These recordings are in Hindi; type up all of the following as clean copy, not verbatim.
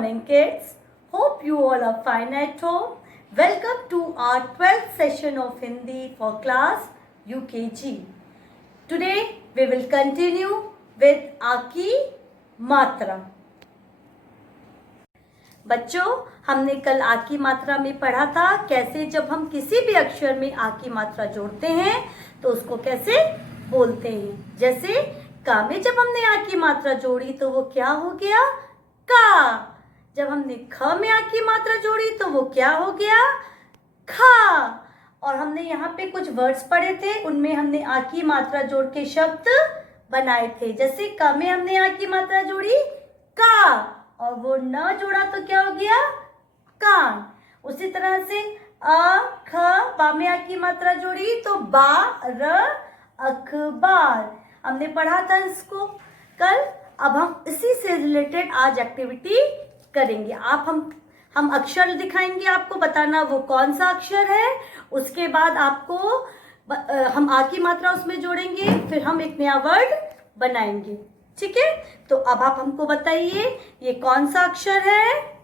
morning, kids. Hope you all are fine at home. Welcome to our 12th session of Hindi for class UKG. Today we will continue with Aki Matra. बच्चों, हमने कल आ की मात्रा में पढ़ा था कैसे जब हम किसी भी अक्षर में आ की मात्रा जोड़ते हैं तो उसको कैसे बोलते हैं। जैसे का में जब हमने आ की मात्रा जोड़ी तो वो क्या हो गया, का। जब हमने ख में आ की मात्रा जोड़ी तो वो क्या हो गया, खा। और हमने यहाँ पे कुछ वर्ड्स पढ़े थे, उनमें हमने आ की मात्रा जोड़ के शब्द बनाए थे। जैसे क में हमने आ की मात्रा जोड़ी का, और वो न जोड़ा तो क्या हो गया, कान। उसी तरह से अ ख बा में आ की मात्रा जोड़ी तो बा र अखबार। हमने पढ़ा था इसको कल। अब हम इसी से रिलेटेड आज एक्टिविटी करेंगे। हम अक्षर दिखाएंगे, आपको बताना वो कौन सा अक्षर है। उसके बाद आपको हम आ की मात्रा उसमें जोड़ेंगे, फिर हम एक नया वर्ड बनाएंगे। ठीक है, तो अब आप हमको बताइए ये कौन सा अक्षर है,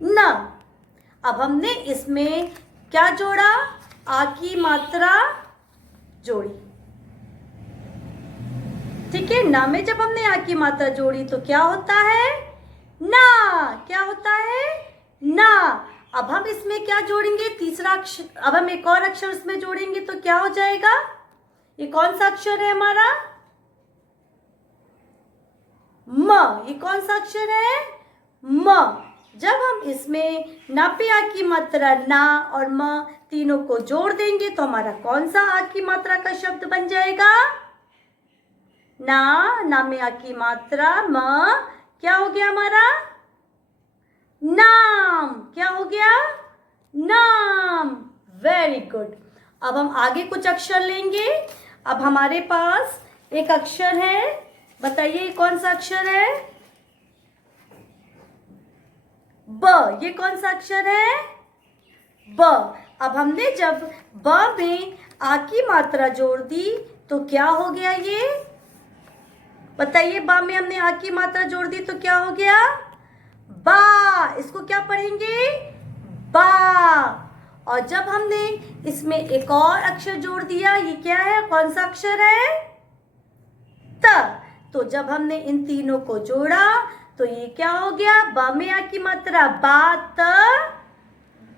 न। अब हमने इसमें क्या जोड़ा, आ की मात्रा जोड़ी। ठीक है, ना में जब हमने आ की मात्रा जोड़ी तो क्या होता है, ना। क्या होता है, ना। अब हम इसमें क्या जोड़ेंगे, तीसरा अक्षर। अब हम एक और अक्षर इसमें जोड़ेंगे तो क्या हो जाएगा, ये कौन सा अक्षर है हमारा, म। ये कौन सा अक्षर है, म। जब हम इसमें ना पे आ की मात्रा ना और म तीनों को जोड़ देंगे तो हमारा कौन सा आ की मात्रा का शब्द बन जाएगा, ना में आ की मात्रा म, क्या हो गया हमारा, नाम। क्या हो गया, नाम। Very good. अब हम आगे कुछ अक्षर लेंगे। अब हमारे पास एक अक्षर है, बताइए कौन सा अक्षर है, ब। ये कौन सा अक्षर है, ब। अब हमने जब ब में आ की मात्रा जोड़ दी तो क्या हो गया, ये बताइए। बा में हमने आ की मात्रा जोड़ दी तो क्या हो गया, बा। इसको क्या पढ़ेंगे, बा। और जब हमने इसमें एक और अक्षर जोड़ दिया, ये क्या है, कौन सा अक्षर है, त। तो जब हमने इन तीनों को जोड़ा तो ये क्या हो गया, बा में आ की मात्रा बात,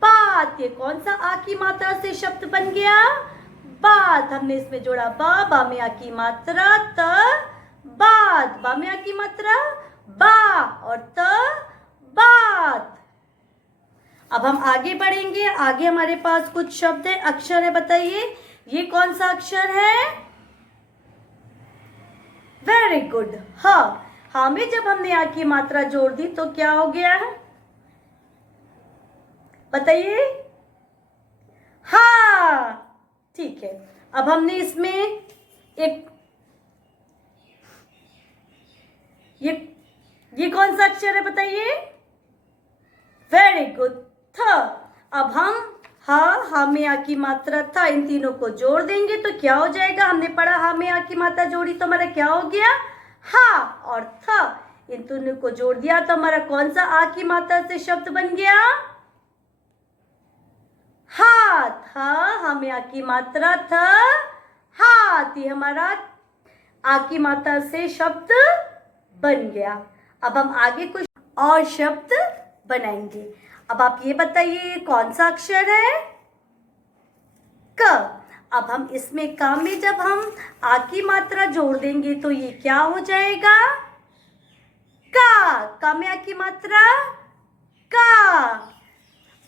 बात। ये कौन सा आ की मात्रा से शब्द बन गया, बात। हमने इसमें जोड़ा बा में आ की मात्रा त, बात। बा में आ की मात्रा बा और त, बात। अब हम आगे बढ़ेंगे। आगे हमारे पास कुछ शब्द है, अक्षर है, बताइए ये कौन सा अक्षर है, वेरी गुड, हाँ। हाँ में जब हमने आ की मात्रा जोड़ दी तो क्या हो गया, बताइए, हाँ। ठीक है, अब हमने इसमें एक ये कौन सा अक्षर है, बताइए, वेरी गुड, थ। अब हम हा में आ की मात्रा था, इन तीनों को जोड़ देंगे तो क्या हो जाएगा। हमने पढ़ा हा में आ की मात्रा जोड़ी तो हमारा क्या हो गया, हा और थ। इन तीनों को जोड़ दिया तो हमारा कौन सा आ की मात्रा से शब्द बन गया, हाथ। हा में आ की मात्रा था, हाथ। ये हमारा आ की मात्रा से शब्द बन गया। अब हम आगे कुछ और शब्द बनाएंगे। अब आप ये बताइए कौन सा अक्षर है, क। अब हम इसमें का में जब हम आ की मात्रा जोड़ देंगे तो ये क्या हो जाएगा, का में आ की मात्रा का।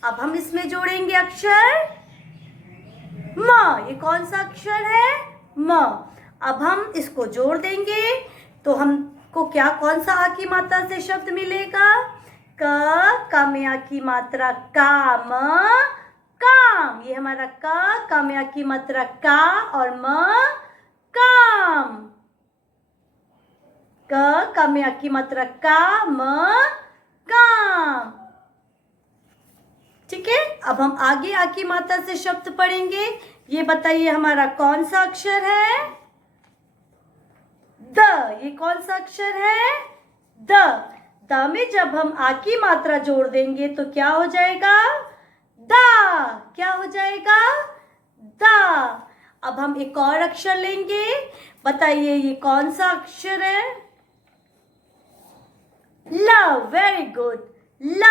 अब हम इसमें जोड़ेंगे अक्षर म। ये कौन सा अक्षर है, म। अब हम इसको जोड़ देंगे तो हमको क्या, कौन सा आ की मात्रा से शब्द मिलेगा, का में आ की मात्रा काम, काम। ये हमारा का में आ की मात्रा का और म, काम। का में आ की मात्रा का, म, काम। ठीक है, अब हम आगे आ की मात्रा से शब्द पढ़ेंगे। ये बताइए हमारा कौन सा अक्षर है, द। ये कौन सा अक्षर है, द। दा में जब हम आ की मात्रा जोड़ देंगे तो क्या हो जाएगा? दा। क्या हो जाएगा? दा। अब हम एक और अक्षर लेंगे, बताइए ये कौन सा अक्षर है? ल। वेरी गुड, ल।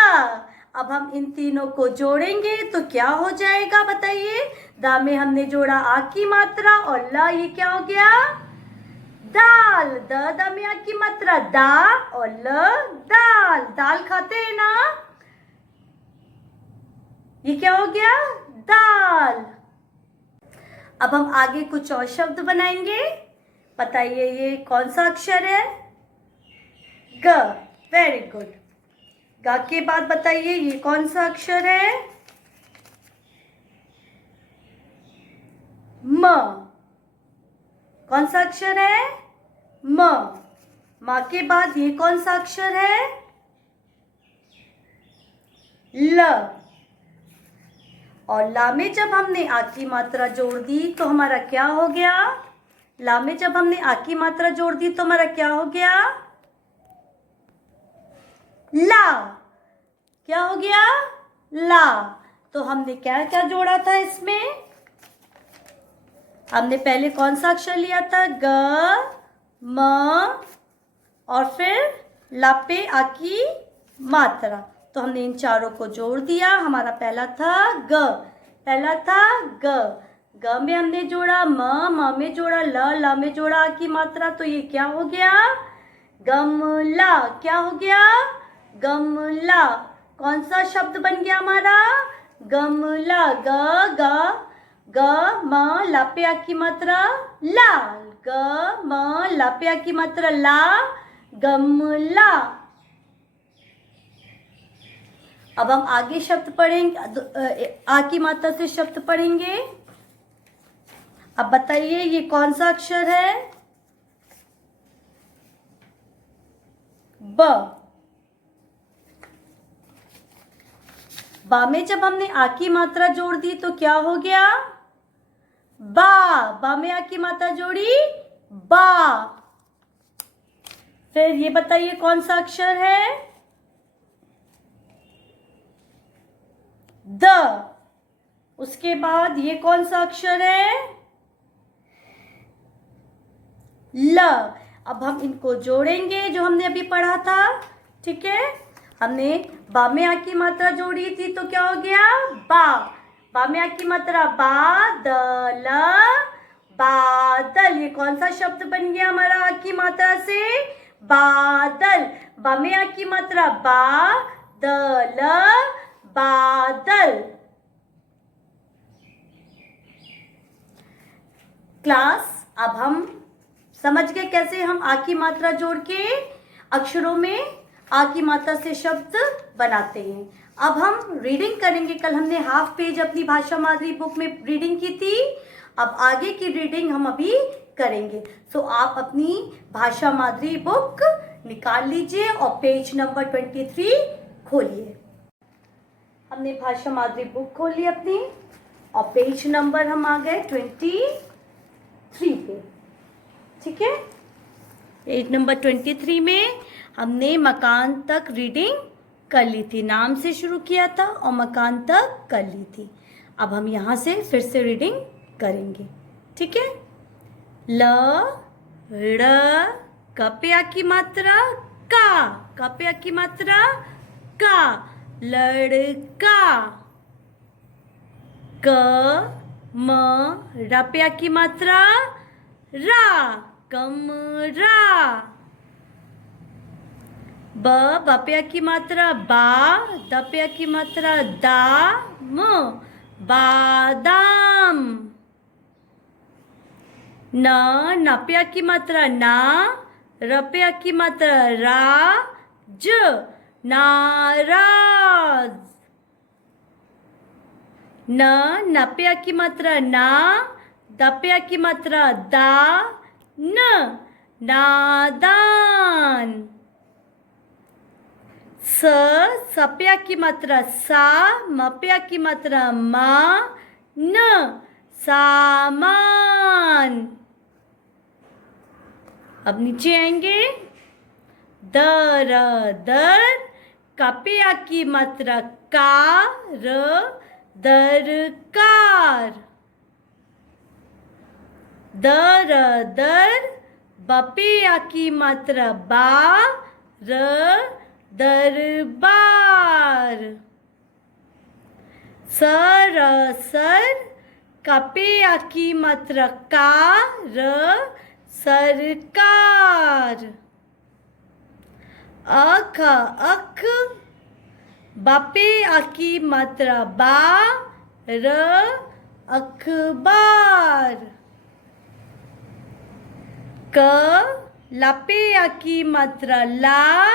अब हम इन तीनों को जोड़ेंगे तो क्या हो जाएगा बताइए? दा में हमने जोड़ा आ की मात्रा और ल, ये क्या हो गया? दाल। द में आ की मात्रा दा और ल दाल। दाल खाते हैं ना, ये क्या हो गया? दाल। अब हम आगे कुछ और शब्द बनाएंगे, बताइए ये कौन सा अक्षर है? ग। Very good. ग के बाद बताइए ये कौन सा अक्षर है? म। कौन सा अक्षर है? म। म के बाद ये कौन सा अक्षर है? ल। और ला में जब हमने आ की मात्रा जोड़ दी तो हमारा क्या हो गया? ला में जब हमने आ की मात्रा जोड़ दी तो हमारा क्या हो गया? ला। क्या हो गया? ला। तो हमने क्या क्या जोड़ा था इसमें? हमने पहले कौन सा अक्षर लिया था? ग, म और फिर ला पे आ की मात्रा। तो हमने इन चारों को जोड़ दिया, हमारा पहला था ग। पहला था ग। ग में हमने जोड़ा म में जोड़ा ल में जोड़ा आ की मात्रा, तो ये क्या हो गया? गमला। क्या हो गया? गमला। कौन सा शब्द बन गया हमारा? गमला। ग ग ग म ला पे आ की मात्रा लाल। ग म ला पे आ की मात्रा ला, गमला। अब हम आगे शब्द पढ़ेंगे, आ की मात्रा से शब्द पढ़ेंगे। अब बताइए ये कौन सा अक्षर है? ब। बा में जब हमने आ की मात्रा जोड़ दी तो क्या हो गया? बा। बा में आ की मात्रा जोड़ी, बा। फिर ये बताइए कौन सा अक्षर है? द। उसके बाद ये कौन सा अक्षर है? ल। अब हम इनको जोड़ेंगे जो हमने अभी पढ़ा था, ठीक है? हमने बा में आ की मात्रा जोड़ी थी तो क्या हो गया? बा। बा में आ की मात्रा बा, द ल, बादल। ये कौन सा शब्द बन गया हमारा आ की मात्रा से? बादल। बा में आ की मात्रा बा, द ल, बादल। क्लास, अब हम समझ गए कैसे हम आ की मात्रा जोड़ के अक्षरों में आ की मात्रा से शब्द बनाते हैं। अब हम रीडिंग करेंगे। कल हमने हाफ पेज अपनी भाषा माधुरी बुक में रीडिंग की थी, अब आगे की रीडिंग हम अभी करेंगे। सो आप अपनी भाषा माधुरी बुक निकाल लीजिए और पेज नंबर 23 खोलिए। हमने भाषा माधुरी बुक खोली अपनी और पेज नंबर हम आ गए 23 पे, ठीक है? पेज नंबर 23 में हमने मकान तक रीडिंग कर ली थी, नाम से शुरू किया था और मकान तक कर ली थी। अब हम यहाँ से फिर से रीडिंग करेंगे, ठीक है? ल, ड़, क पे आ की मात्रा का, क पे आ की मात्रा का, लड़का। क, म, र पे आ की मात्रा रा, कमरा। ब पे आ की मात्रा बा, द पे आ की मात्रा दा, म, बादाम। न पे आ की मात्रा ना, र पे आ की मात्रा रा, ज, नाराज। न पे आ की मात्रा ना, द पे आ की मात्रा दा, न, नादान। स पे आ की मात्रा सा, म पे आ की मात्रा मा, न, सामान। अब नीचे आएंगे। दर दर, कपे आ की मात्रा कार, दरकार। दर दर, बपे आ की मात्रा बार, दरबार। सर सर, कपे आ की मात्रा कार, सरकार। अख अख, बपे आ की मात्रा बार, अखबार। क लपे आ की मात्रा ला,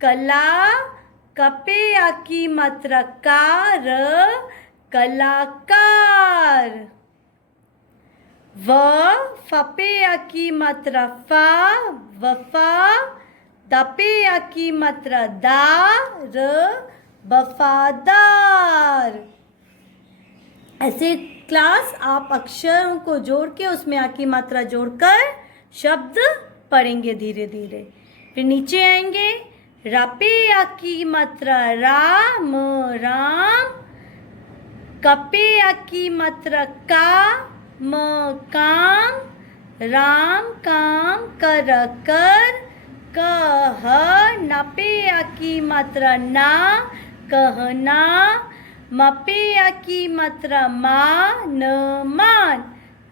कला, कपे आ की मात्रा कार, कलाकार। व फपे आ की मात्रा फा, वफा, दपे आ की मात्रा दार, वफादार। ऐसे क्लास आप अक्षरों को जोड़ के उसमें आ की मात्रा जोड़कर शब्द पढ़ेंगे धीरे धीरे। फिर नीचे आएंगे, रपे आ की मात्रा राम, राम, कपे आ की मात्रा का, म, काम, राम काम कर कर, कह, नपे आ की मात्रा ना, कहना, मपे आ की मात्रा मान, मान,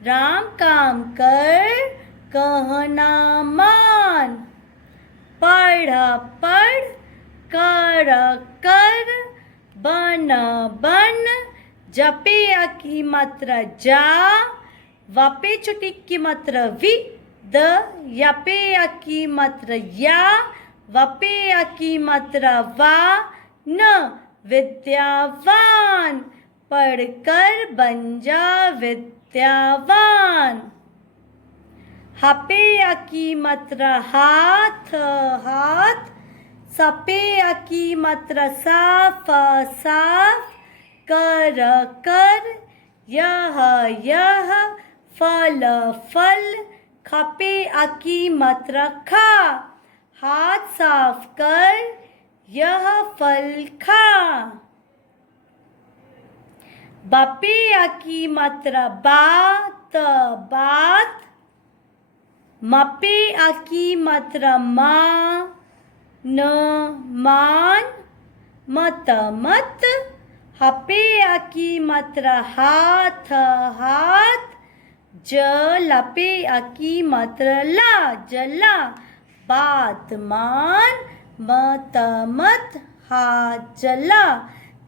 राम काम कर, कहना मान। पढ़ पढ़, कर कर, बन बन, जपे आ की मात्रा जा, वपे छोटी की मात्रा वि, द, यपे आ की मात्रा या, वपे आ की मात्रा वा, न, विद्यावान। पढ़कर बन जा विद्यावान। हपे आ की मात्रा हाथ, हाथ, सपे आ की मात्रा साफ, साफ, कर कर, यह यह, फल फल, खपे आ की मात्रा खा, हाथ साफ कर, यह फल खा। बपे आ की मात्रा बात, बात, मपे आ की मात्रा मा, न, मान, मत मत, हपे आ की मात्रा हाथ, हाथ, ज, लपे आ की मात्रा ला, जला, बात मान, मत मत, हाथ जला।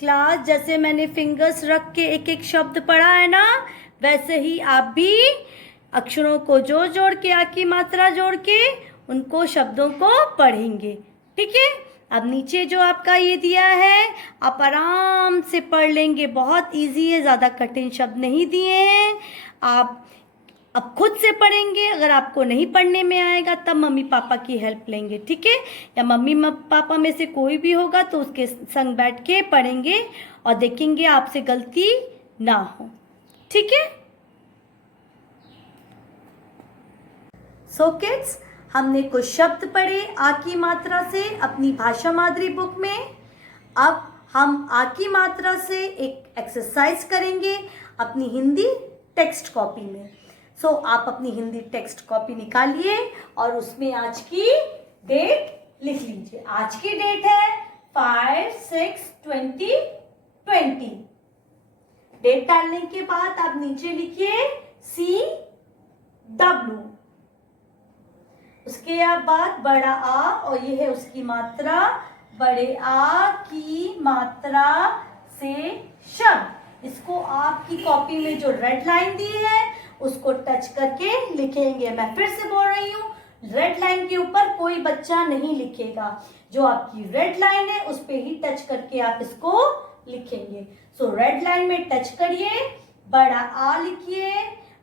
क्लास जैसे मैंने फिंगर्स रख के एक एक शब्द पढ़ा है ना, वैसे ही आप भी अक्षरों को जोड़ जोड़ के आ की मात्रा जोड़ के उनको शब्दों को पढ़ेंगे। ठीक है, अब नीचे जो आपका ये दिया है आप आराम से पढ़ लेंगे, बहुत इजी है, ज़्यादा कठिन शब्द नहीं दिए हैं। आप अब खुद से पढ़ेंगे, अगर आपको नहीं पढ़ने में आएगा तब मम्मी पापा की हेल्प लेंगे। ठीक है, या मम्मी पापा में से कोई भी होगा तो उसके संग बैठ के पढ़ेंगे और देखेंगे आपसे गलती ना हो। ठीक है, सो किड्स, हमने कुछ शब्द पढ़े आ की मात्रा से अपनी भाषा मादरी बुक में। अब हम आ की मात्रा से एक एक्सरसाइज करेंगे अपनी हिंदी टेक्स्ट कॉपी में। सो आप अपनी हिंदी टेक्स्ट कॉपी निकालिए और उसमें आज की डेट लिख लीजिए। आज की डेट है 5/6/2020। डेट डालने के बाद आप नीचे लिखिए CW, उसके बाद बड़ा आ और ये है उसकी मात्रा, बड़े आ की मात्रा से शब्द। इसको आपकी कॉपी में जो रेड लाइन दी है उसको टच करके लिखेंगे। मैं फिर से बोल रही हूँ, रेड लाइन के ऊपर कोई बच्चा नहीं लिखेगा, जो आपकी रेड लाइन है उस पे ही टच करके आप इसको लिखेंगे। सो रेड लाइन में टच करिए, बड़ा आ लिखिए,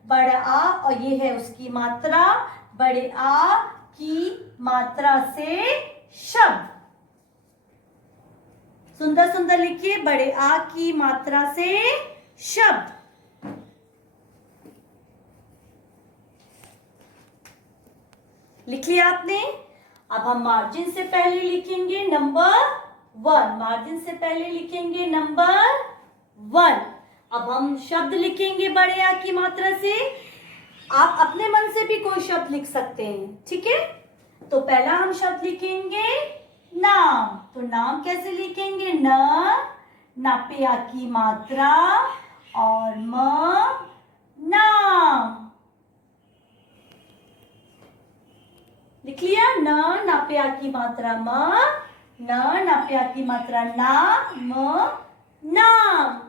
बड़ा आ और ये है उसकी मात्रा, बड़े आ की मात्रा से शब्द। सुंदर सुंदर लिखिए, बड़े आ की मात्रा से शब्द। लिख लिया आपने? अब हम मार्जिन से पहले लिखेंगे नंबर 1, मार्जिन से पहले लिखेंगे नंबर 1। अब हम शब्द लिखेंगे बड़े आ की मात्रा से। आप अपने मन से भी कोई शब्द लिख सकते हैं, ठीक है। तो पहला हम शब्द लिखेंगे नाम। तो नाम कैसे लिखेंगे? ना पे आ की मात्रा और नाम। लिख लिया? ना पे आ की मात्रा ना पे आ की मात्रा नाम।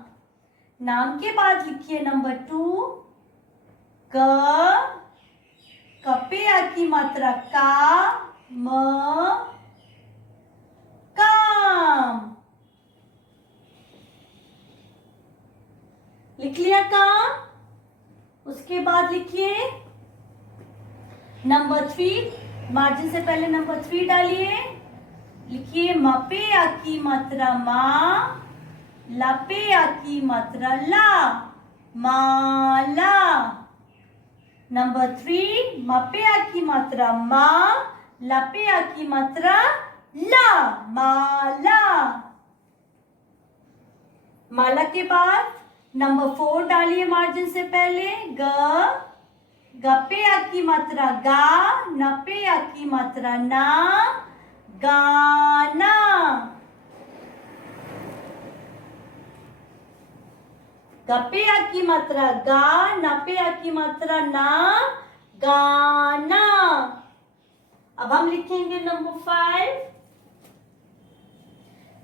नाम के बाद लिखिए नंबर 2 पे आ की मात्रा काम। लिख लिया काम। उसके बाद लिखिए नंबर 3, मार्जिन से पहले नंबर 3 डालिए। लिखिए पे आ की मात्रा ला पे आ की मात्रा ला, माला। नंबर 3, पे आ की मात्रा ला पे आ की मात्रा ला, माला। माला के बाद नंबर 4 डालिए मार्जिन से पहले ग पे आ की मात्रा गा, न पे आ की मात्रा ना, गाना। ग पे आ की मात्रा गा, न पे आ की मात्रा ना, गाना। अब हम लिखेंगे नंबर 5।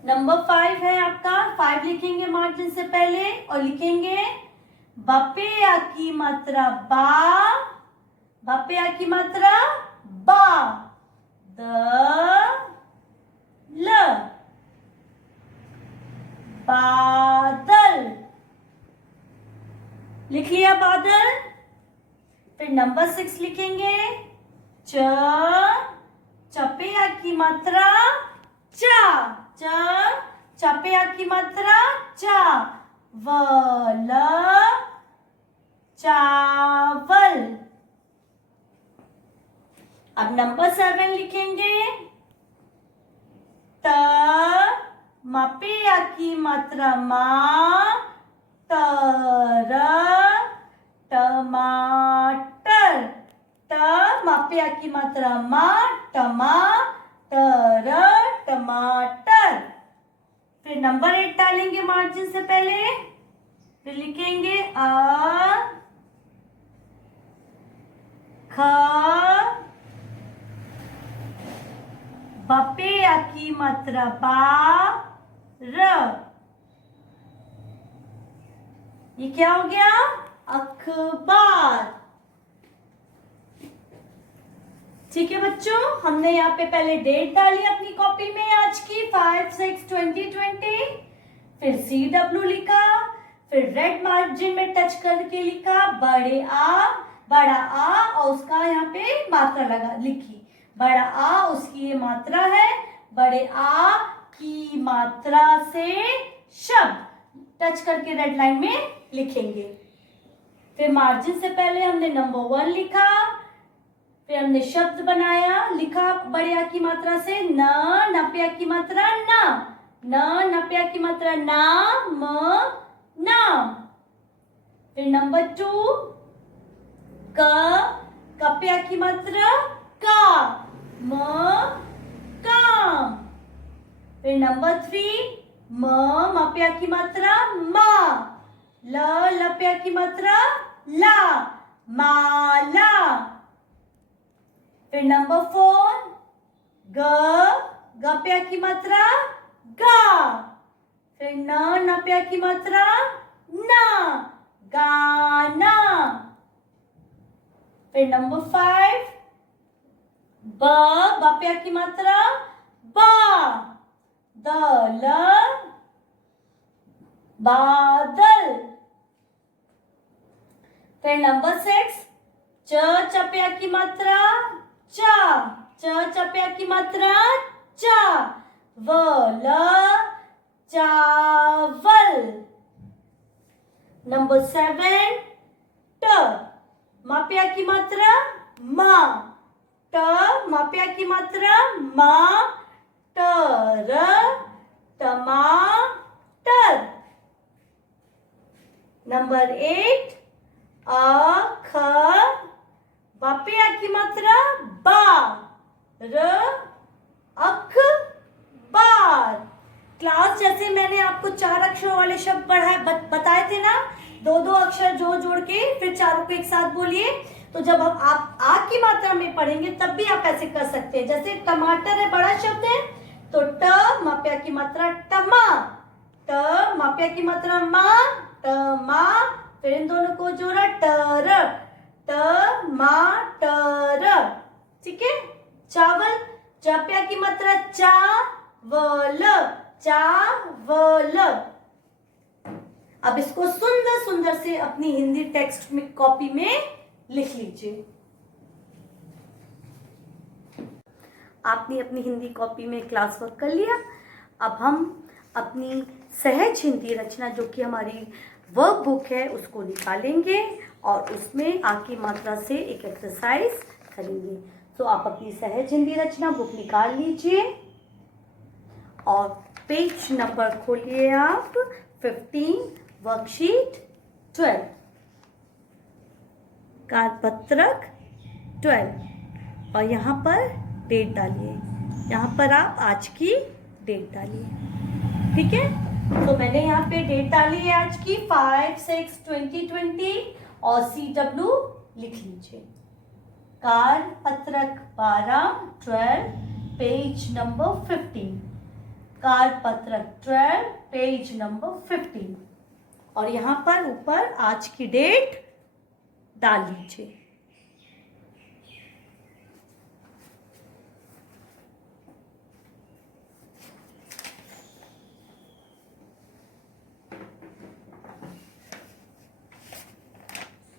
नंबर 5 है आपका, 5 लिखेंगे मार्जिन से पहले और लिखेंगे बपे आ की मात्रा बपे आ की मात्रा बा, ल, बादल। लिख लिया बादल। फिर नंबर 6 लिखेंगे चपे आ की मात्रा चपे आ की मात्रा वल, चावल। अब नंबर 7 लिखेंगे पे आ की मात्रा टमाटर। पे आ की मात्रा टमाटर। फिर नंबर 8 डालेंगे मार्जिन से पहले। फिर लिखेंगे बपे आ की मात्रा ये क्या हो गया? अखबार। ठीक है बच्चों, हमने यहाँ पे पहले डेट डाली अपनी कॉपी में आज की 5/6/2020। फिर CW लिखा, फिर रेड मार्जिन में टच करके लिखा बड़ा आ और उसका यहाँ पे मात्रा लिखी। बड़ा आ उसकी ये मात्रा है, बड़े आ की मात्रा से शब्द टच करके रेड लाइन में लिखेंगे। फिर मार्जिन से पहले हमने नंबर 1 लिखा, फिर हमने शब्द बनाया, लिखा बड़े आ की मात्रा से न पे आ की मात्रा न पे आ की मात्रा नाम। फिर नंबर 2 पे आ की मात्रा काम। फिर नंबर 3 पे आ की मात्रा ल पे आ की मात्रा ला, माला। फिर नंबर 4 ग पे आ की मात्रा गा। फिर न पे आ की मात्रा ना, गाना। फिर नंबर 5 ब पे आ की मात्रा बा, बादल। फिर नंबर 6 पे आ की मात्रा पे आ की मात्रा चावल। नंबर 7 पे आ की मात्रा ट, मापे आ की मात्रा मा, टर, टमाटर। नंबर 8 अ, ख, बापे आ की मात्रा बा, र, अखबार। क्लास जैसे मैंने आपको 4 अक्षरों वाले शब्द पढ़ाए बताए थे ना, 2-2 अक्षर जोड़ जोड़ के फिर चारों को एक साथ बोलिए। तो जब आप आ की मात्रा में पढ़ेंगे तब भी आप ऐसे कर सकते हैं। जैसे टमाटर है, बड़ा शब्द है, तो ट, मापे आ की मात्रा टमा, ट, मापे आ की मात्रा मा, टमा, फिर इन दोनों को जोड़ा टर, टमाटर। ठीक है। चावल, चाप्या की मात्रा चावल, चावल। अब इसको सुंदर सुंदर से अपनी हिंदी टेक्स्ट में कॉपी में लिख लीजिए। आपने अपनी हिंदी कॉपी में क्लास वर्क कर लिया। अब हम अपनी सहज हिंदी रचना जो कि हमारी वर्क बुक है उसको निकालेंगे और उसमें आ की मात्रा से एक एक्सरसाइज करेंगे। तो आप अपनी सहज हिंदी रचना बुक निकाल लीजिए और पेज नंबर खोलिए आप 15, वर्कशीट 12, कारपत्रक 12 और यहाँ पर डेट डालिए। यहाँ पर आप आज की डेट डालिए। ठीक है। तो मैंने यहाँ पे डेट डाली है आज की 5/6/2020 और CW लिख लीजिए। कारपत्रक 12 पेज नंबर 15, कारपत्रक 12 पेज नंबर 15 और यहाँ पर ऊपर आज की डेट डाल लीजिए।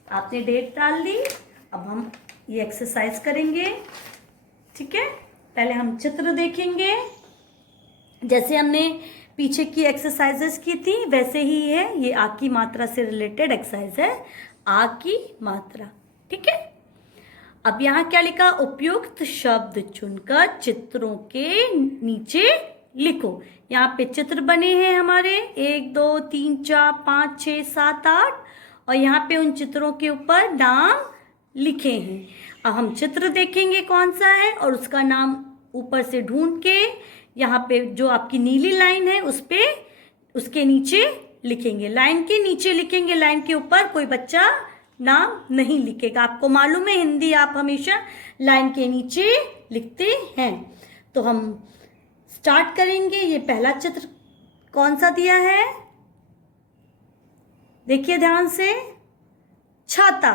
आपने डेट डाल ली। अब हम ये एक्सरसाइज करेंगे। ठीक है। पहले हम चित्र देखेंगे। जैसे हमने पीछे की एक्सरसाइजेस की थी वैसे ही है। ये आ की मात्रा से रिलेटेड एक्सरसाइज है, आ की मात्रा। ठीक है। अब यहाँ क्या लिखा, उपयुक्त शब्द चुनकर चित्रों के नीचे लिखो। यहाँ पे चित्र बने हैं हमारे 1 2 3 4 5 6 7 8 और यहाँ पे उन चित्रों के ऊपर नाम लिखे हैं। अब हम चित्र देखेंगे कौन सा है और उसका नाम ऊपर से ढूंढ के यहाँ पे जो आपकी नीली लाइन है उस पे उसके नीचे लिखेंगे। लाइन के नीचे लिखेंगे, लाइन के ऊपर कोई बच्चा नाम नहीं लिखेगा। आपको मालूम है हिंदी आप हमेशा लाइन के नीचे लिखते हैं। तो हम स्टार्ट करेंगे। ये पहला चित्र कौन सा दिया है, देखिए ध्यान से, छाता।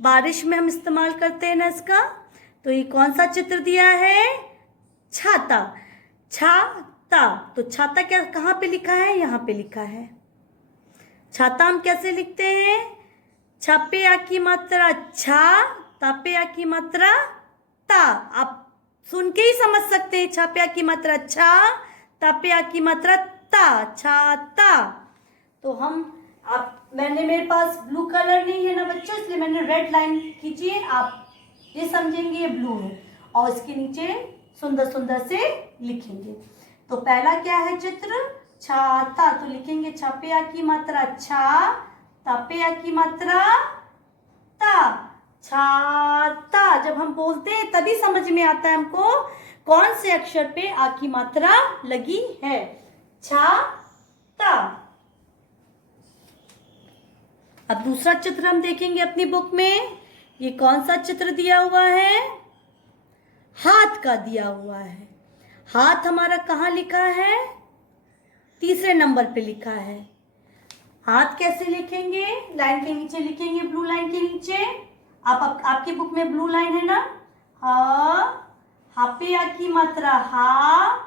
बारिश में हम इस्तेमाल करते हैं ना इसका। तो ये कौन सा चित्र दिया है, छाता, छाता। तो छाता क्या कहाँ पे लिखा है, यहाँ पे लिखा है। छाता हम कैसे लिखते हैं, छापे आ की मात्रा छा, तापे आ की मात्रा ता। आप सुन के ही समझ सकते हैं, छापे आ की मात्रा छा, तापे आ की मात्रा ता, छाता। तो हम मैंने मेरे पास ब्लू कलर नहीं है ना बच्चों, इसलिए मैंने रेड लाइन खींची है। आप ये समझेंगे ये ब्लू है और इसके नीचे सुंदर सुंदर से लिखेंगे। तो पहला क्या है चित्र, छाता। तो लिखेंगे छापे आ की मात्रा छा, तापे आ की मात्रा ता, छाता। जब हम बोलते हैं तभी समझ में आता है हमको कौन से अक्षर पे आ की मात्रा लगी है, छाता। अब दूसरा चित्र हम देखेंगे अपनी बुक में। ये कौन सा चित्र दिया हुआ है, हाथ का दिया हुआ है। हाथ हमारा कहाँ लिखा है, तीसरे नंबर पे लिखा है। हाथ कैसे लिखेंगे, लाइन के नीचे लिखेंगे, ब्लू लाइन के नीचे। आपकी बुक में ब्लू लाइन है ना। हा पे आ की मात्रा हा,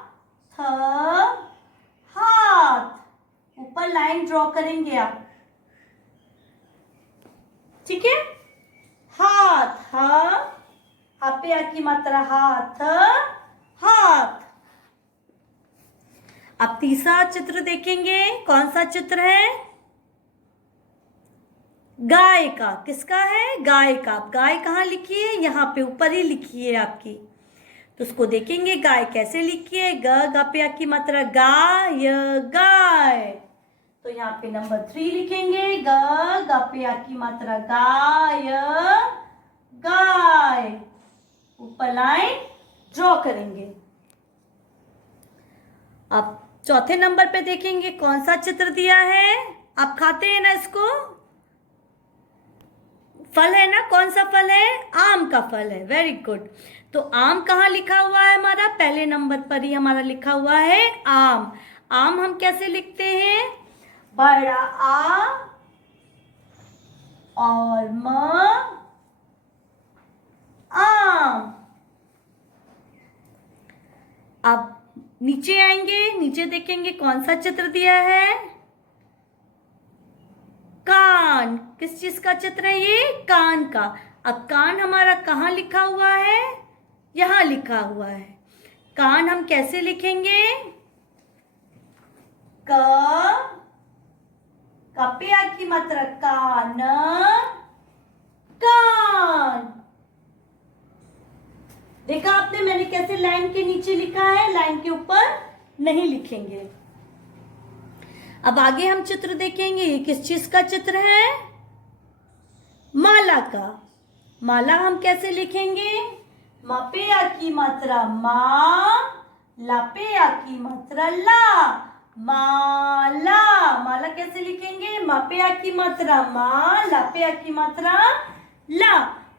थ, हाथ। ऊपर लाइन ड्रॉ करेंगे आप, ठीक है। हाथ, हा पे आ की मात्रा हाथ, हाथ। अब तीसरा चित्र देखेंगे, कौन सा चित्र है, गाय का, किसका है? गाय का। गाय कहाँ लिखी है? यहाँ पे ऊपर ही लिखी है आपकी, तो उसको देखेंगे गाय कैसे लिखी है। ग पे आ की मात्रा गाय, गाय। तो यहाँ पे नंबर 3 लिखेंगे। ग पे आ की मात्रा गाय, गाय। ऊपर लाइन ड्रॉ करेंगे। अब चौथे नंबर पे देखेंगे कौन सा चित्र दिया है। आप खाते हैं ना इसको, फल है ना, कौन सा फल है? आम का फल है। Very good. तो आम कहाँ लिखा हुआ है हमारा? पहले नंबर पर ही हमारा लिखा हुआ है आम। आम हम कैसे लिखते हैं? बड़ा आ और म, आम। अब नीचे आएंगे, नीचे देखेंगे कौन सा चित्र दिया है? कान। किस चीज का चित्र है ये? कान का। अब कान हमारा कहाँ लिखा हुआ है? यहां लिखा हुआ है। कान हम कैसे लिखेंगे? पे आ की मात्रा कान, कान। देखा आपने मैंने कैसे लाइन के नीचे लिखा है, लाइन के ऊपर नहीं लिखेंगे। अब आगे हम चित्र देखेंगे। ये किस चीज का चित्र है? माला का। माला हम कैसे लिखेंगे? म पे आ की मात्रा मा, ला पे आ की मात्रा ला, माला। माला कैसे लिखेंगे? म पे आ की मात्रा मा, ला पे आ की मात्रा ला,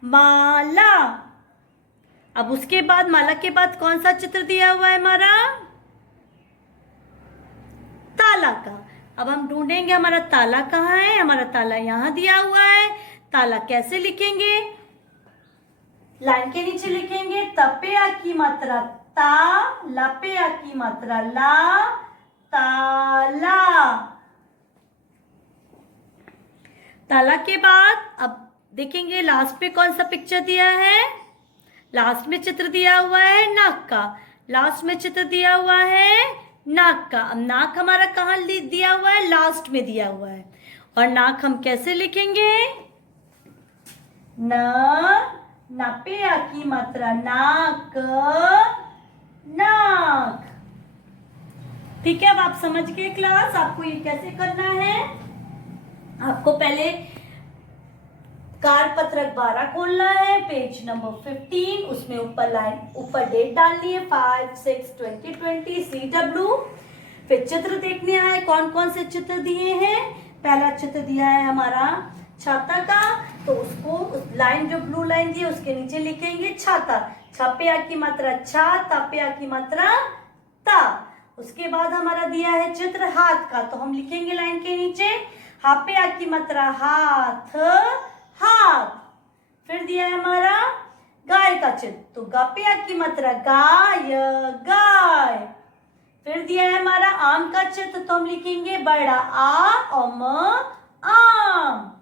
माला। अब उसके बाद माला के बाद कौन सा चित्र दिया हुआ है हमारा? ताला का। अब हम ढूंढेंगे हमारा ताला कहाँ है। हमारा ताला यहाँ दिया हुआ है। ताला कैसे लिखेंगे? लाइन के नीचे लिखेंगे। तपे आ की मात्रा ता, लपे आ की मात्रा ला, ताला। ताला के बाद अब देखेंगे लास्ट पे कौन सा पिक्चर दिया है। लास्ट में चित्र दिया हुआ है नाक का। लास्ट में चित्र दिया हुआ है नाक का। अब नाक हमारा कहाँ दिया हुआ है? लास्ट में दिया हुआ है। और नाक हम कैसे लिखेंगे? न पे आ की मात्रा नाक, नाक। ठीक है, अब आप समझ गए क्लास। आपको ये कैसे करना है? आपको पहले कारपत्रक 12 खोलना है, पेज नंबर 15। उसमें ऊपर लाइन, ऊपर डेट डालनी है 5/6/2020 CW। फिर चित्र देखने आए, कौन कौन से चित्र दिए हैं। पहला चित्र दिया है हमारा छाता का, तो उसको उस लाइन जो ब्लू लाइन दी है उसके नीचे लिखेंगे छाता। छापे आ की मात्रा छा, तापे आ की मात्रा ता। उसके बाद हमारा दिया है चित्र हाथ का, तो हम लिखेंगे लाइन के नीचे हापे आ की मात्रा हाथ, हाथ। फिर दिया है हमारा गाय का चित्र, तो गापे आ की मात्रा गाय, गाय। फिर दिया है हमारा आम का चित्र, तो हम लिखेंगे बड़ा आ और म, आम।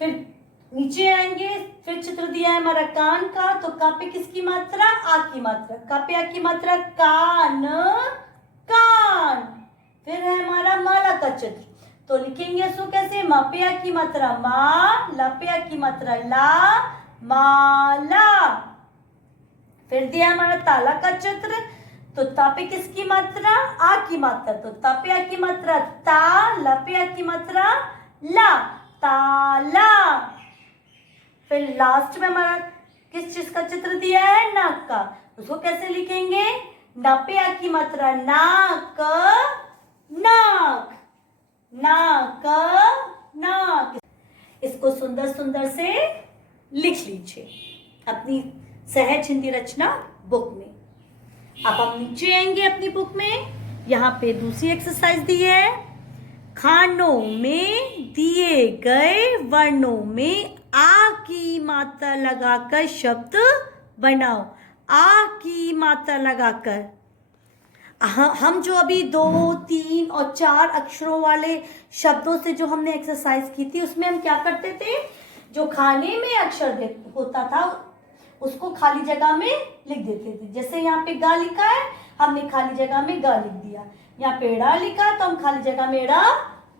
फिर नीचे आएंगे, फिर चित्र दिया है हमारा कान का, तो का पे किसकी मात्रा? आ की मात्रा। का पे आ की मात्रा कान, कान। फिर है हमारा माला का चित्र, तो लिखेंगे इसको कैसे? मा पे आ की मात्रा मा, ला पे आ की मात्रा ला, माला। फिर दिया हमारा ताला का चित्र, तो ता पे किसकी मात्रा? आ की मात्रा, तो ता पे आ की मात्रा ता, ला पे आ की मात्रा ला, ताला। फिर लास्ट में हमारा किस चीज का चित्र दिया है? नाक का। उसको कैसे लिखेंगे? ना पे आ की मात्रा नाक, नाक, नाक, नाक। इसको सुंदर सुंदर से लिख लीजिए अपनी सहज हिंदी रचना बुक में। अब हम नीचे आएंगे अपनी बुक में। यहाँ पे दूसरी एक्सरसाइज दी है। खानों में दिए गए वर्णों में आ की मात्रा लगाकर शब्द बनाओ। आ की मात्रा लगाकर। हम जो अभी 2, 3 और 4 अक्षरों वाले शब्दों से जो हमने एक्सरसाइज की थी, उसमें हम क्या करते थे? जो खाने में अक्षर होता था उसको खाली जगह में लिख देते थे। जैसे यहाँ पे गा लिखा है, हमने खाली जगह में गा लिख दिया। यहाँ पे एड़ा लिखा, तो हम खाली जगह में एड़ा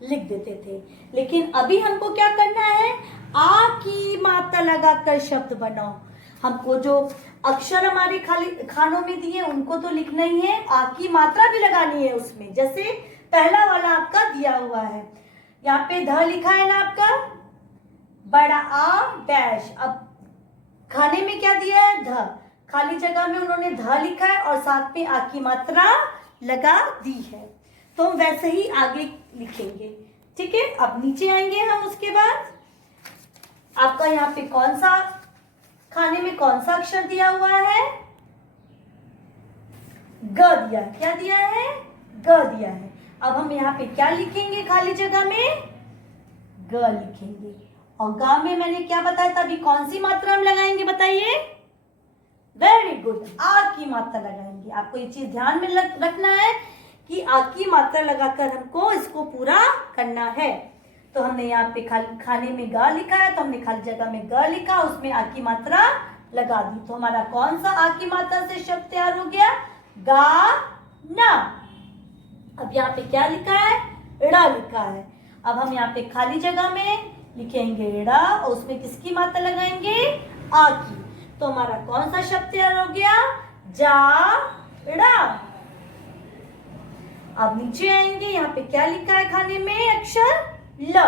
लिख देते थे। लेकिन अभी हमको क्या करना है, आ की मात्रा लगाकर शब्द बनाओ। हमको जो अक्षर हमारे खानों में दिए उनको तो लिखना ही है, आ की मात्रा भी लगानी है उसमें। जैसे पहला वाला आपका दिया हुआ है, यहाँ पे ध लिखा है ना आपका, बड़ा आ डैश। अब खाने में क्या दिया है, ध, खाली जगह में उन्होंने ध लिखा है और साथ में आ की मात्रा लगा दी है। तो हम वैसे ही आगे लिखेंगे, ठीक है। अब नीचे आएंगे हम, उसके बाद आपका यहाँ पे कौन सा खाने में कौन सा अक्षर दिया हुआ है, ग दिया। क्या दिया है, ग दिया है। अब हम यहाँ पे क्या लिखेंगे, खाली जगह में ग लिखेंगे। और ग में मैंने क्या बताया था, अभी कौन सी मात्रा हम लगाएंगे बताइए। वेरी गुड, आ की मात्रा लगाएंगे। आपको ये चीज ध्यान में रखना है कि आ की मात्रा लगाकर हमको इसको पूरा करना है। तो हमने यहाँ पे खाने में ग लिखा है, तो हमने खाली जगह में ग लिखा, उसमें आ की मात्रा लगा दी। तो हमारा कौन सा आ की मात्रा से शब्द तैयार हो गया, गाना। अब यहाँ पे क्या लिखा है, ड़ा लिखा है। अब हम यहाँ पे खाली जगह में लिखेंगे ड़ा और उसमें किसकी मात्रा लगाएंगे, आ की। तो हमारा कौन सा शब्द तैयार हो गया, जाड़ा। अब नीचे आएंगे, यहाँ पे क्या लिखा है खाने में, अक्षर ल।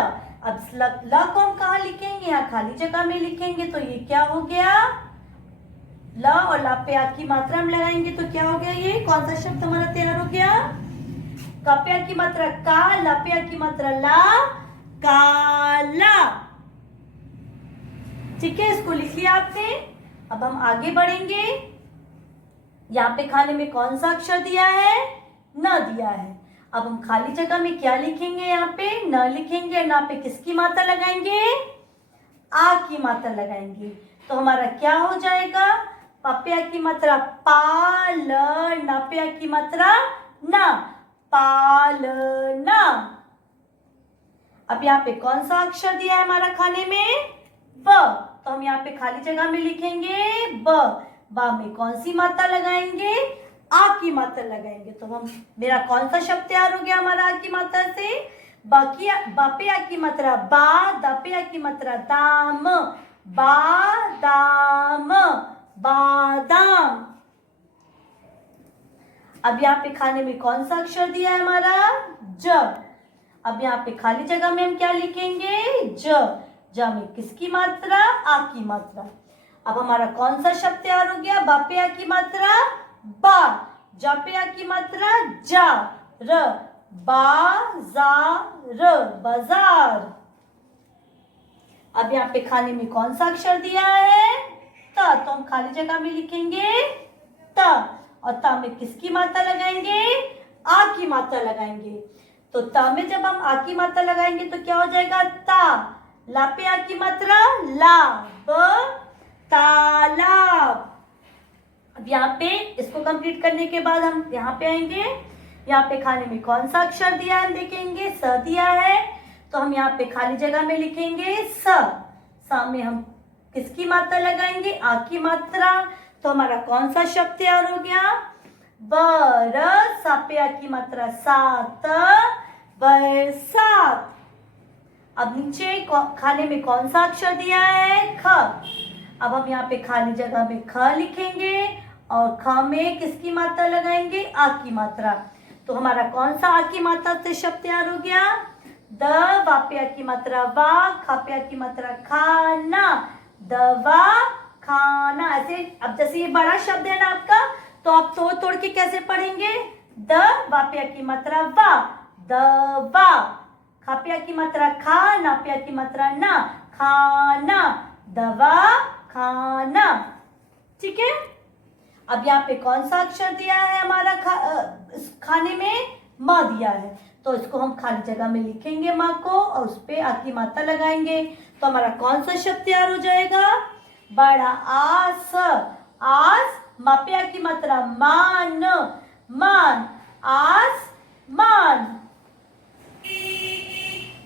अब ल को हम कहाँ लिखेंगे, यहाँ खाली जगह में लिखेंगे। तो ये क्या हो गया, ल और ला पे आ की मात्रा हम लगाएंगे तो क्या हो गया, ये कौन सा शब्द हमारा तैयार हो गया, क पे आ की मात्रा का, ला पे आ की मात्रा ला, काला। ठीक है, इसको लिख लिया आपने। अब हम आगे बढ़ेंगे, यहाँ पे खाने में कौन सा अक्षर दिया है, न दिया है। अब हम खाली जगह में क्या लिखेंगे, यहाँ पे न लिखेंगे, न पे किसकी मात्रा लगाएंगे, आ की मात्रा लगाएंगे। तो हमारा क्या हो जाएगा, पे आ की मात्रा पाल, न पे आ की मात्रा ना, पालना। अब यहाँ पे कौन सा अक्षर दिया है हमारा खाने में, ब। तो हम यहाँ पे खाली जगह में लिखेंगे ब। बा में कौन सी मात्रा लगाएंगे, आ की मात्रा लगाएंगे। तो हम मेरा कौन सा शब्द तैयार हो गया हमारा आ की मात्रा से, बापे आ की मात्रा बा, दापे आ की मात्रा दाम, बादाम, बादाम। अब यहाँ पे खाने में कौन सा अक्षर दिया है हमारा, ज। अब यहाँ पे खाली जगह में हम क्या लिखेंगे, ज। ज में किसकी मात्रा, आ की मात्रा। अब हमारा कौन सा शब्द तैयार हो गया, बापे आ की मात्रा बा, जापे आ की मात्रा जा, र, बाजार, बाजार। अब यहाँ पे खाने में कौन सा अक्षर दिया है, त। तो हम खाली जगह में लिखेंगे त, और त में किसकी मात्रा लगाएंगे, आ की मात्रा लगाएंगे। तो त में जब हम आ की मात्रा लगाएंगे तो क्या हो जाएगा, ता। ला पे आ की मात्रा ला, ब, तालाब। अब यहाँ पे इसको कंप्लीट करने के बाद हम यहाँ पे आएंगे, यहाँ पे खाने में कौन सा अक्षर दिया है हम देखेंगे, स दिया है। तो हम यहाँ पे खाली जगह में लिखेंगे स। सामने हम किसकी मात्रा लगाएंगे, आ की मात्रा। तो हमारा कौन सा शब्द तैयार हो गया, बरस, सा पे आ की मात्रा सात, बरसात। अब नीचे खाने में कौन सा अक्षर दिया है, ख। अब हम यहाँ पे खाली जगह में ख लिखेंगे और ख में किसकी मात्रा लगाएंगे, आ की मात्रा। तो हमारा कौन सा आ की मात्रा से शब्द तैयार हो गया, द, वा पे आ की मात्रा वा, खा पे आ की मात्रा खाना, दवा खाना। ऐसे अब जैसे ये बड़ा शब्द है ना आपका, तो आप तोड़ तोड़ के कैसे पढ़ेंगे, द, वा पे आ की मात्रा वा, दवा, खा पे आ की मात्रा खा, ना पे आ की मात्रा ना, खाना, दवा खाना। ठीक है। अब यहाँ पे कौन सा अक्षर दिया है हमारा खाने में, म दिया है। तो इसको हम खाली जगह में लिखेंगे माँ को और उस पे आ की मात्रा लगाएंगे। तो हमारा कौन सा शब्द तैयार हो जाएगा, बड़ा आस, आस, मा पे आ की मात्रा मान, मान, आस मान।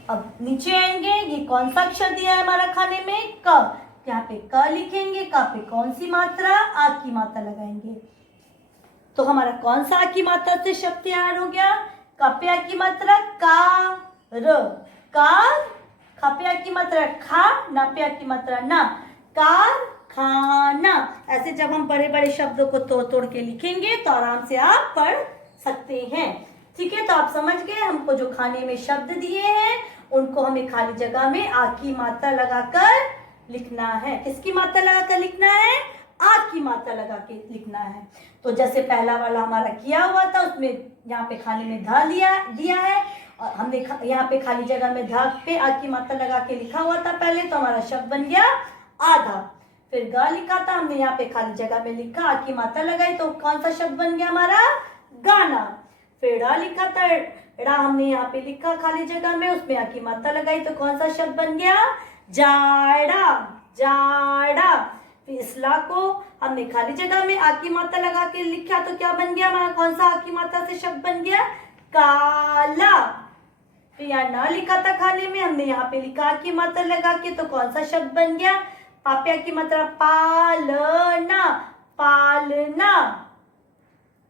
अब नीचे आएंगे, ये कौन सा अक्षर दिया है हमारा खाने में, क। यहाँ पे क लिखेंगे, क पे कौन सी मात्रा, आ की मात्रा लगाएंगे। तो हमारा कौन सा आ की मात्रा से शब्द तैयार हो गया, क पे आ की मात्रा का, र, कार, खा पे आ की मात्रा खा, ना पे आ की मात्रा ना, कार खाना। ऐसे जब हम बड़े बड़े शब्दों को तोड़ तोड़ के लिखेंगे तो आराम से आप पढ़ सकते हैं। ठीक है, तो आप समझ गए हमको जो खाने में शब्द दिए हैं उनको हमें खाली जगह में आ की मात्रा लगाकर लिखना है। किसकी मात्रा लगाकर लिखना है? आ की मात्रा लगा के लिखना है। तो जैसे पहला वाला हमारा किया हुआ था उसमें यहाँ पे खाने में धा दिया है और हमने यहाँ पे खाली जगह में धा पे आ की मात्रा लगा के लिखा हुआ था पहले, तो हमारा शब्द बन गया आधा। फिर गा लिखा था हमने, यहाँ पे खाली जगह में लिखा, आ की मात्रा लगाई तो कौन सा शब्द बन गया हमारा? गाना। फिर ड़ा लिखा था, ड़ा हमने यहाँ पे लिखा खाली जगह में, उसमें आ की मात्रा लगाई तो कौन सा शब्द बन गया? जाड़ा, जाड़ा। फिर इस ला को हमने खाली जगह में आ की मात्रा लगा के लिखा तो क्या बन गया हमारा? कौन सा आ की मात्रा से शब्द बन गया? काला। फिर यहाँ ना लिखा था खाने में, हमने यहाँ पे लिखा आ की मात्रा लगा के तो कौन सा शब्द बन गया? पापिया की मात्रा पालना, पालना।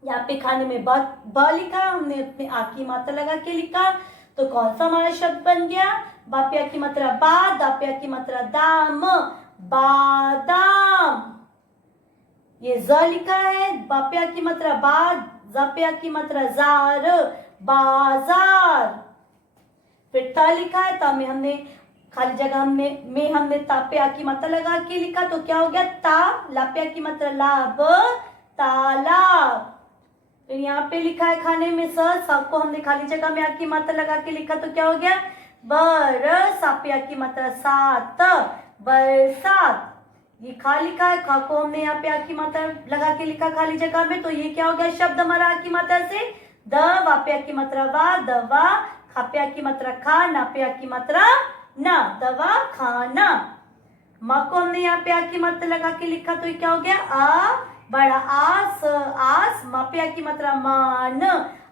यहाँ पे खाने में ब लिखा, हमने उसमें आ की मात्रा लगा के लिखा तो कौन सा हमारा शब्द बन गया? बापिया की मात्रा बा, दापिया की मात्रा दाम, बादाम। ये ज लिखा है, बापिया की मात्रा बा, जापिया की मात्रा जार, बाजार। फिर ता लिखा है, ता में हमने खाली जगह में हमने तापे आ की मात्रा लगा के लिखा तो क्या हो गया? ता, लापिया की मात्रा लाभ, तालाब। फिर यहाँ पे लिखा है खाने में सबको हमने खाली जगह में आ की मात्रा लगा के लिखा तो क्या हो गया? बर, सापिया की मात्रा सात, बरसात। ये खा लिखा है, खा को हमने यहाँ पे आ की मात्रा लगा के लिखा खाली जगह में तो ये क्या हो गया शब्द हमारा आ की मात्रा से? द, वापिया की मात्रा वा, दवा, खापिया की मात्रा खा, नापिया की मात्रा ना, दवा खाना। माँ को हमने यहाँ पे आ की मात्रा लगा के लिखा तो ये क्या हो गया? आ, बड़ा आस, आस, मापिया की मात्रा मान,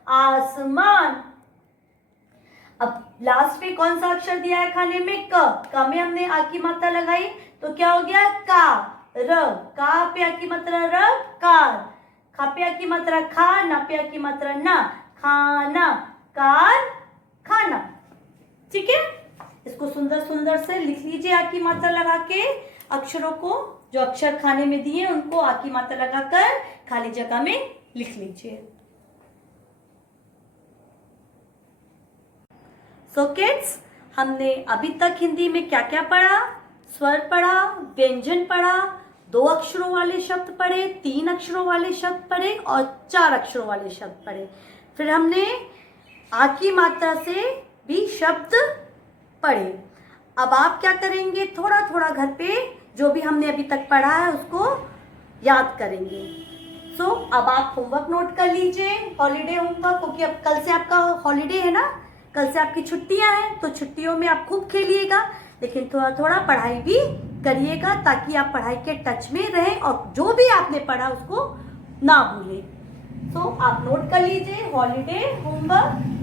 आसमान। अब लास्ट में कौन सा अक्षर दिया है खाने में? क में हमने आ की मात्रा लगाई तो क्या हो गया? का, र, का पे आ की मात्रा र, कार, खा पे आ की मात्रा खा, ना पे आ की मात्रा ना, खाना, कार खाना। ठीक है, इसको सुंदर सुंदर से लिख लीजिए आ की मात्रा लगा के। अक्षरों को जो अक्षर खाने में दिए उनको आ की मात्रा लगाकर खाली जगह में लिख लीजिए। सो किड्स, हमने अभी तक हिंदी में क्या क्या पढ़ा? स्वर पढ़ा, व्यंजन पढ़ा, 2 अक्षरों वाले शब्द पढ़े, 3 अक्षरों वाले शब्द पढ़े और 4 अक्षरों वाले शब्द पढ़े। फिर हमने आ की मात्रा से भी शब्द पढ़े। अब आप क्या करेंगे? थोड़ा थोड़ा घर पे जो भी हमने अभी तक पढ़ा है उसको याद करेंगे। सो अब आप होमवर्क नोट कर लीजिए, हॉलीडे होमवर्क, क्योंकि अब कल से आपका हॉलीडे है ना, कल से आपकी छुट्टियां हैं तो छुट्टियों में आप खूब खेलिएगा, लेकिन थोड़ा थोड़ा पढ़ाई भी करिएगा ताकि आप पढ़ाई के टच में रहें और जो भी आपने पढ़ा उसको ना भूलें। सो आप नोट कर लीजिए हॉलीडे होमवर्क।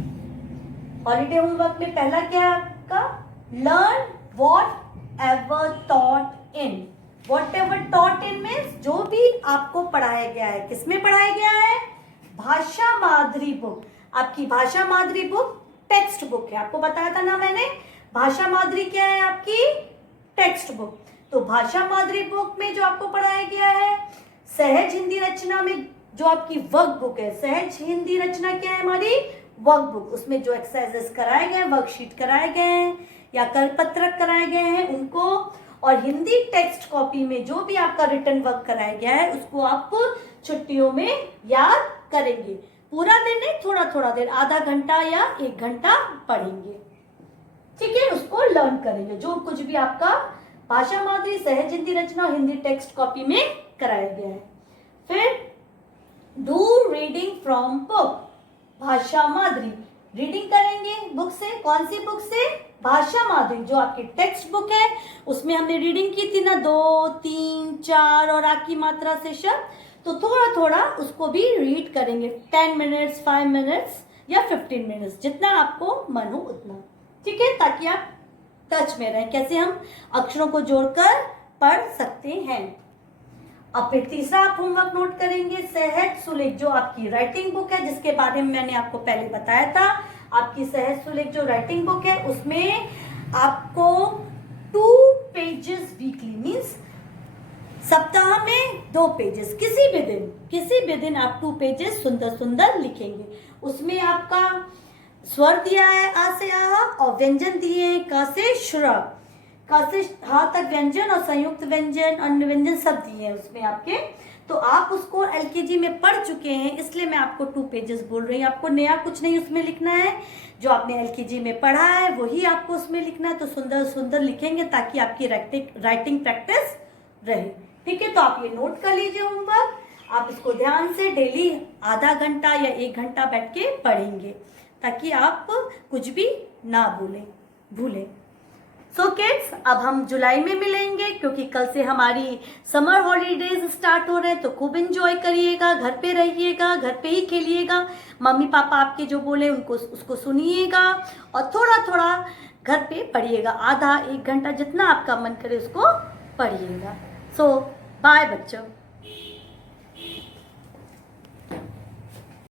हॉलीडे होमवर्क में पहला क्या है आपका? Learn what ever taught in. What ever taught in means जो भी आपको पढ़ाया गया है। किसमें पढ़ाया गया है? भाषा माधुरी बुक। आपकी भाषा माधुरी बुक टेक्स्ट बुक है, आपको बताया था ना मैंने। भाषा माधुरी क्या है? आपकी टेक्स्ट बुक। तो भाषा माधुरी बुक में जो आपको पढ़ाया गया है, सहज हिंदी रचना में जो आपकी वर्क बुक है, सहज हिंदी रचना क्या है हमारी? Work book. उसमें जो एक्सरसाइजेस कराए गए हैं, वर्कशीट कराए गए हैं या करपत्रक कराए गए हैं उनको, और हिंदी टेक्स्ट कॉपी में जो भी आपका रिटन वर्क कराया गया है उसको आप छुट्टियों में याद करेंगे। पूरा दिन नहीं, थोड़ा थोड़ा देर, आधा घंटा या 1 घंटा पढ़ेंगे। ठीक है, उसको लर्न करेंगे जो कुछ भी आपका भाषा माधुरी, सहज हिंदी रचना और हिंदी टेक्स्ट कॉपी में कराया गया है। फिर डू रीडिंग फ्रॉम बुक, भाषा माधुरी। रीडिंग करेंगे बुक से। कौन सी बुक से? भाषा माधुरी, जो आपकी टेक्स्ट बुक है उसमें हमने रीडिंग की थी ना 2, 3, 4 और आ की मात्रा से शब्द, तो थोड़ा थोड़ा उसको भी रीड करेंगे। 10 मिनट्स, 5 मिनट्स या 15 मिनट्स, जितना आपको मन हो उतना। ठीक है, ताकि आप टच में रहें कैसे हम अक्षरों को जोड़कर पढ़ सकते हैं। अब फिर तीसरा आप होमवर्क नोट करेंगे, सहज सुलेख जो आपकी राइटिंग बुक है, जिसके बारे में मैंने आपको पहले बताया था। आपकी सहज सुलेख जो राइटिंग बुक है उसमें आपको 2 पेजेस वीकली, मीन्स सप्ताह में 2 पेजेस, किसी भी दिन आप 2 पेजेस सुंदर सुंदर लिखेंगे। उसमें आपका स्वर दिया है आ से आहा और व्यंजन दिए हैं क से श्र, क से हा तक व्यंजन और संयुक्त व्यंजन, अन्य व्यंजन सब दिए हैं उसमें आपके। तो आप उसको एलकेजी में पढ़ चुके हैं, इसलिए मैं आपको 2 पेजेस बोल रही हूँ। आपको नया कुछ नहीं उसमें लिखना है, जो आपने एलकेजी में पढ़ा है वही आपको उसमें लिखना है। तो सुंदर सुंदर लिखेंगे ताकि आपकी राइटिंग प्रैक्टिस रहे। ठीक है, तो आप ये नोट कर लीजिए होमवर्क। आप इसको ध्यान से डेली आधा घंटा या 1 घंटा बैठ के पढ़ेंगे ताकि आप कुछ भी ना भूलें। सो किड्स, अब हम जुलाई में मिलेंगे क्योंकि कल से हमारी समर हॉलीडेज स्टार्ट हो रहे हैं। तो खूब एंजॉय करिएगा, घर पे रहिएगा, घर पे ही खेलिएगा, मम्मी पापा आपके जो बोले उसको सुनिएगा और थोड़ा थोड़ा घर पे पढ़िएगा, आधा 1 घंटा जितना आपका मन करे उसको पढ़िएगा। सो बाय बच्चों।